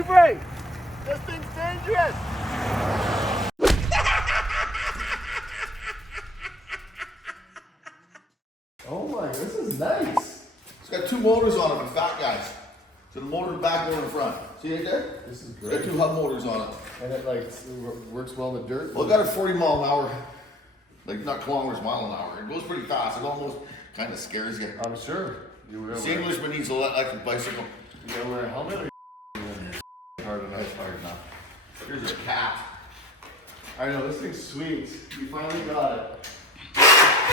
Avery! This thing's dangerous! Oh my, this is nice. It's got 2 motors on it, but fat guys. So the motor in the back, motor in the front. See it there? This is It's great. got 2 hub motors on it. And it like works well in the dirt. Well, it got a 40 mile an hour, like not kilometers, mile an hour. It goes pretty fast. It almost kind of scares you. I'm sure. The Englishman needs an electric bicycle. You gotta wear a helmet or hard enough. That's hard enough. Here's a cat. I know, this thing's sweet. You finally got it.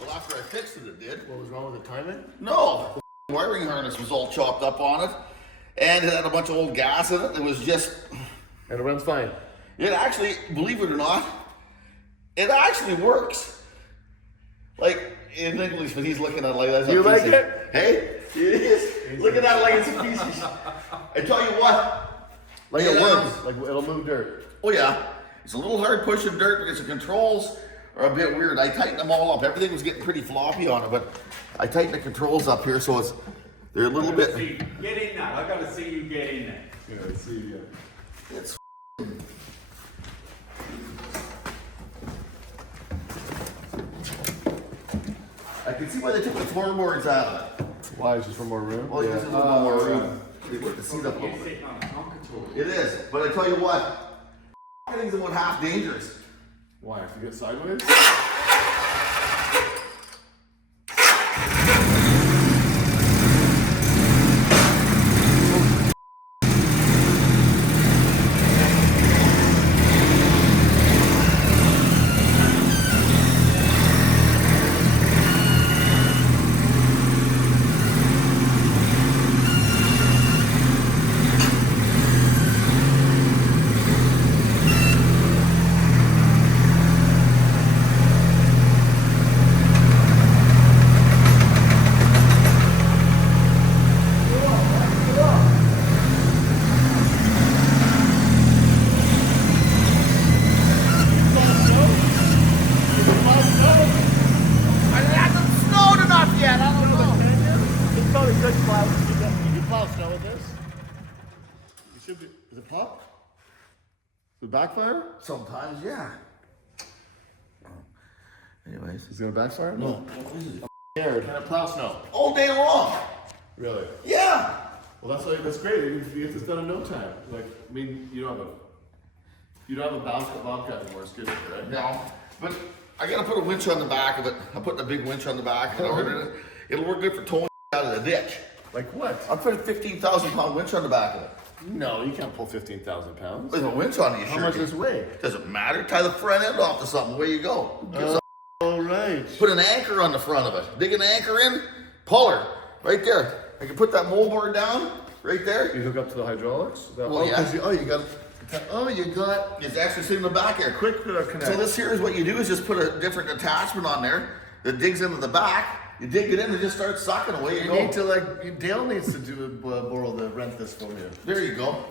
Well, after I fixed it, it did. What was wrong with the timing? No, the wiring harness was all chopped up on it, and it had a bunch of old gas in it. It was just, And it runs fine. it actually, believe it or not, it actually works. Like, in English, when he's looking at it like that. You like it? Hey, it is. Look at that like it's a piece of I tell you what. Like it works. Like it'll move dirt. Oh yeah. It's a little hard pushing dirt because the controls are a bit weird. I tightened them all up. Everything was getting pretty floppy on it, but I tightened the controls up here so they're a little bit. Get in there. I gotta see you get in there. Yeah, let's see. It's I can see why they took the floorboards out of it. Why? Is just for more room? Well, this is a little more room. They put the seat up a You're little bit. sitting on a contour. It is, but I tell you what, things about half dangerous. Why? If you get sideways? Is it pop? Is it backfire? Sometimes, yeah. Anyways. Is it gonna backfire? No. This is Scared. Can it plow snow? all day long. Really? Yeah. Well, that's great. You get this done in no time. Like, I mean, you don't have a bobcat anymore. It's good, right? No, but I gotta put a winch on the back of it. I'm putting a big winch on the back. I ordered it. It'll work good for towing out of the ditch. Like what? I'll put a 15,000 pound winch on the back of it. No, you can't pull 15,000 pounds. With a winch on it, you How sure much can. does it weigh? Doesn't matter. Tie the front end off to something. Away you go. All right. Put an anchor on the front of it. Dig an anchor in, pull her right there. I can put that moldboard down right there. You hook up to the hydraulics? Well, yeah. You got. It's actually sitting in the back here. Quick connect. So this here is what you do is just put a different attachment on there that digs into the back. You dig it in and just start sucking away you go. need to Dale needs to borrow rent this from you. There you go.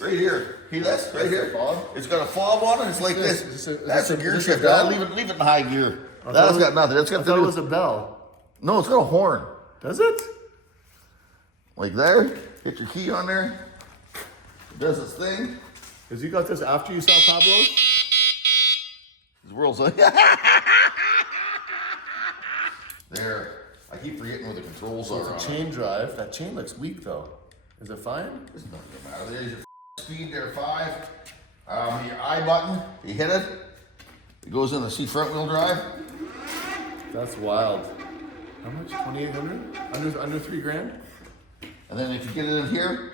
Right here. See this? Right here. fob? It's got a fob on it. It's like this. That's a gear shift. bell? Leave it in high gear. That's got nothing. That's got I thought it was a bell. No, it's got a horn. Does it? Like there. Hit your key on there. It does its thing. Because you got this after you saw Pablo's? The world's like there. I keep forgetting where the controls are. It's a chain drive. That chain looks weak though. Is it fine? There's nothing that matter. There's your speed there, 5. Your I button, you hit it. It goes in the C front wheel drive. That's wild. How much? 2,800? Under $3,000? And then if you get it in here,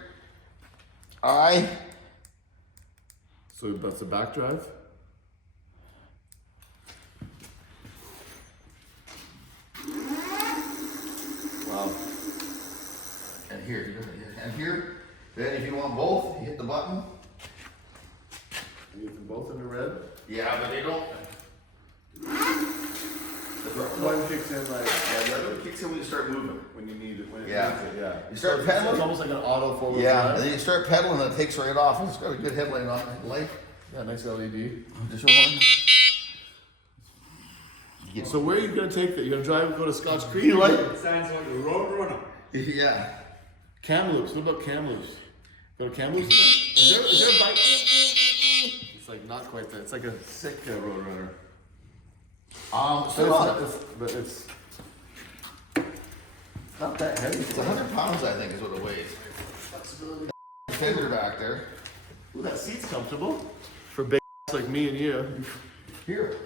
I. So that's the back drive? Wow. And here, then if you want both, you hit the button. You get them both in the red? Yeah, but they don't. One kicks in like, The other one kicks in when you start moving. when you need it, when it Yeah. needs it, yeah. You start It's pedaling. almost like an auto forward Yeah, drive. and then you start pedaling and it takes right off. It's got a good headlight on it. Light. Yeah, nice LED. Just hold on. So where are you gonna take that? You gonna drive and go to Scotch Creek? You like? It sounds like a road runner. Yeah. Kamloops. What about Kamloops? Go to Kamloops? Is there a bike? It's like not quite that. It's like a sick road runner. But it's not that heavy. It's 100 pounds, I think, is what it weighs. Fender back there. Ooh, that seat's comfortable for big like me and you. Here.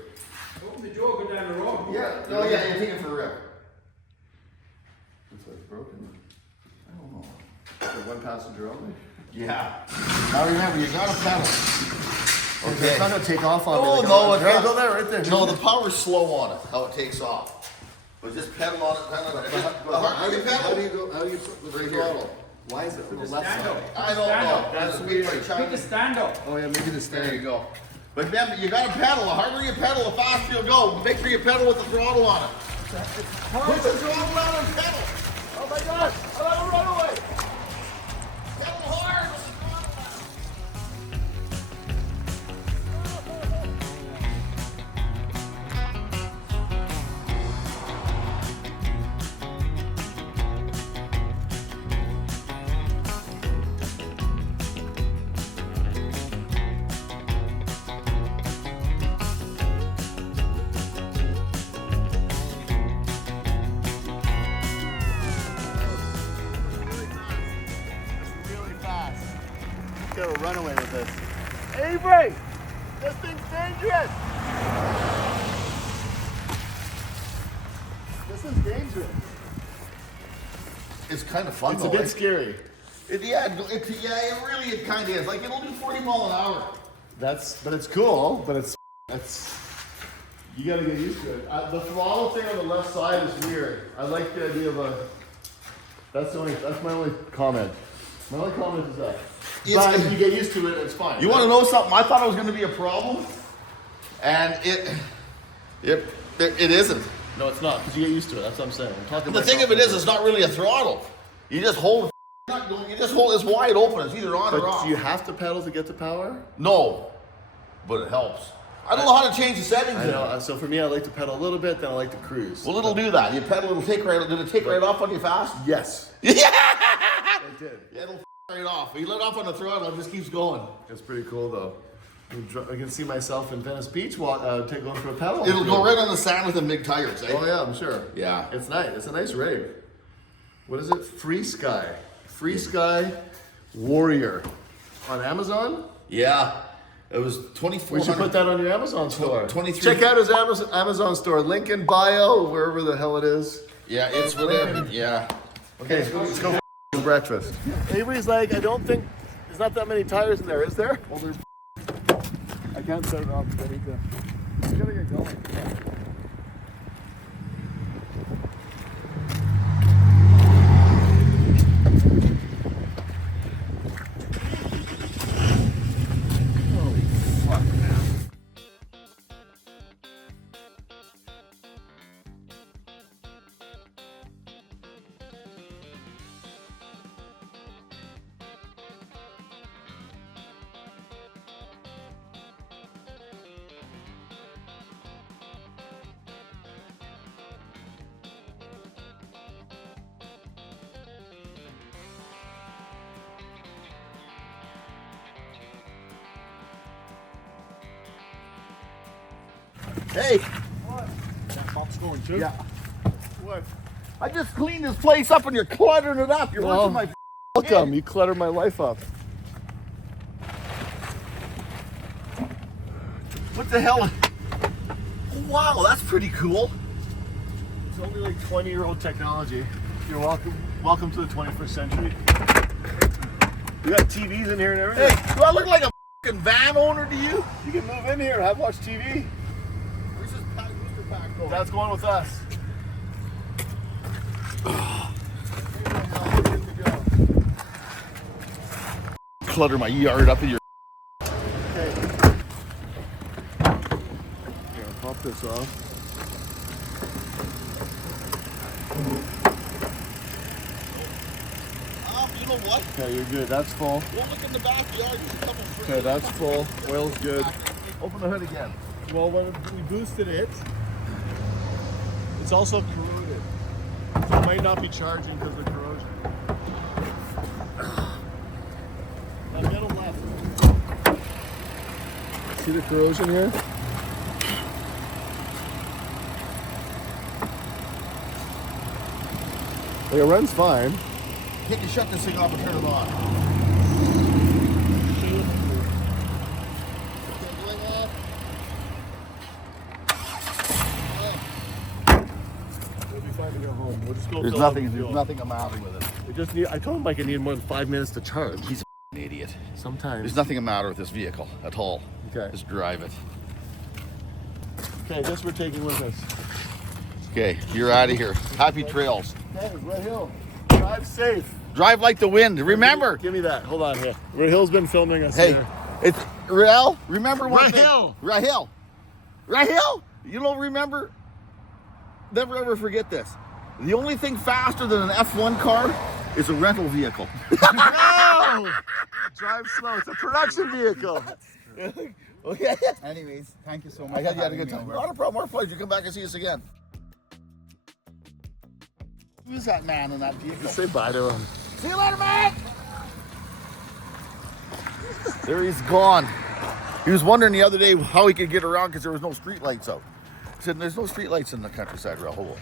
Open the door, go down the road. Yeah. Oh yeah, you're taking it for a rip. Looks like it's broken. I don't know. The one passenger only. Yeah. Now remember, you gotta pedal. Okay. It's not gonna take off on me. Oh like no, it's it's not. Go there, right there. No, the power's slow on it. How it takes off. But just pedal on it. Pedal on it. But How do you pedal? How do you go? How do you put the Right here. throttle? Why is it on the left Stand side? up. I don't Stand know. up. That's weird. Pick the stand up. Oh yeah, maybe the There you stand. go. But remember, you gotta pedal. The harder you pedal, the faster you'll go. Make sure you pedal with the throttle on it. Put the throttle on and pedal. Oh my God! I'm on a runaway. Pedal hard with the throttle on. Really fast. Get a runaway with this. Avery! This thing's dangerous! This is dangerous. It's kind of fun It's though. a bit right? scary. It really it kind of is. Like it'll do 40 mile an hour. But it's cool, but it's, you gotta get used to it. The throttle thing on the left side is weird. I like the idea of that's my only comment. My only comment is that. But if you get used to it, it's fine. You want to know something? I thought it was going to be a problem, and it isn't. No, it's not, because you get used to it. That's what I'm saying. I'm talking The thing of it is, it's not really a throttle. You just hold. You just hold. It's wide open. It's either on or But off. do you have to pedal to get the power? No, but it helps. I don't know how to change the settings. I in know. it. So for me, I like to pedal a little bit, then I like to cruise. Well, it'll do that. You pedal, it'll take right. Did it take right off on you fast? Yes, Yeah. it did. Yeah, it'll right off. You let off on the throttle, it just keeps going. It's pretty cool though. I can see myself in Venice Beach going for a pedal. It'll go right on the sand with the big tires. Eh? Oh yeah, I'm sure. Yeah. It's nice. It's a nice rig. What is it? Free Sky Warrior on Amazon. Yeah. It was We 2,400. should put that on your Amazon store. 23. Check out his Amazon store. Link in bio, wherever the hell it is. Yeah, it's whatever. Yeah. Okay, let's go for breakfast. Avery's like, I don't think there's not that many tires in there, is there? Well, there's. I can't start it off. I need to. I gotta get going. Holy fuck, man. Hey, That box going too? Yeah. What? I just cleaned this place up and you're cluttering it up. You're Well, watching my. Welcome. You cluttered my life up. What the hell? Wow, that's pretty cool. It's only like 20-year-old technology. You're welcome. Welcome to the 21st century. We got TVs in here and everything. Hey, do I look like a fucking van owner to you? You can move in here and have watch TV. Where's this booster pack going? That's going with us. Clutter my yard up in your. Okay. Here, I'll pop this off. You know what? Okay, you're good. That's full. Go look in the backyard. There's a couple trees. Okay, that's full. Oil's good. Open the hood again. Well, when we boosted it, it's also corroded. So it might not be charging because of the corrosion. Now middle left. See the corrosion here? Like, it runs fine. You can shut this thing off and turn it on. We'll be fine to go home. We'll just go There's fill up nothing. fuel. There's nothing the matter with it. We just need. I told him like I need more than 5 minutes to charge. He's an idiot. Sometimes. There's nothing the matter with this vehicle at all. Okay. Just drive it. Okay, this we're taking with us. Okay, you're out of here. Happy trails. Okay, Red Hill. Drive safe. Drive like the wind. Remember. Give me that. Hold on here. Red Hill's been filming us Hey, here. it's Rael. Remember one thing. Rahil. Rahil. Rahil. You don't remember? Never ever forget this. The only thing faster than an F1 car is a rental vehicle. No! Drive slow. It's a production vehicle. Okay. Anyways, thank you so much. I had you had a for good having time. me over. Not a problem. Our pleasure. Come back and see us again. Who is that man in that vehicle? Say bye to him. See you later, man. There he's gone. He was wondering the other day how he could get around because there was no street lights out. He said, "There's no street lights in the countryside, Rahobo."